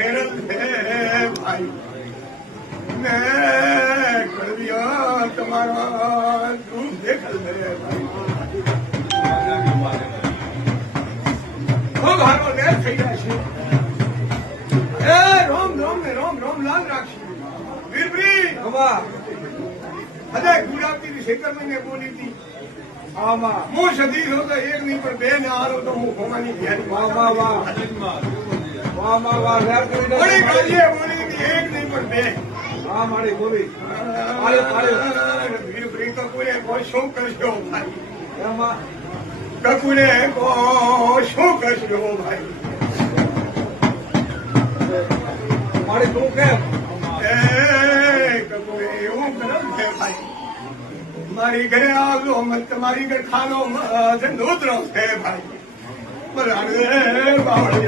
ખેરલ છે ભાઈ ને કળિયા તમારા ધૂમ દેખલ છે ભાઈ ખૂબ હારો લેર થઈ જશે એ રોમ રોમ ને રોમ રોમ લાલ રાખશે વીરપ્રી અરે ગુલાબજી શેખર મહિને બોલી હતી હું સદી છો તો એક નહીં પણ બે ને હારો તો હું ખોવાની બોલી કાઢીએ બોલી એક નહીં પણ બે વીરપ્રી કકુને કોઈ શું કરશો ભાઈ કકુને કોઈ શું કરશો ભાઈ મારી તું કેમ એવું ગરમ છે ભાઈ મારી ઘરે આવજો તમારી ઘરે ખાનો ધંધો છે ભાઈ બરાબર બાવળિયા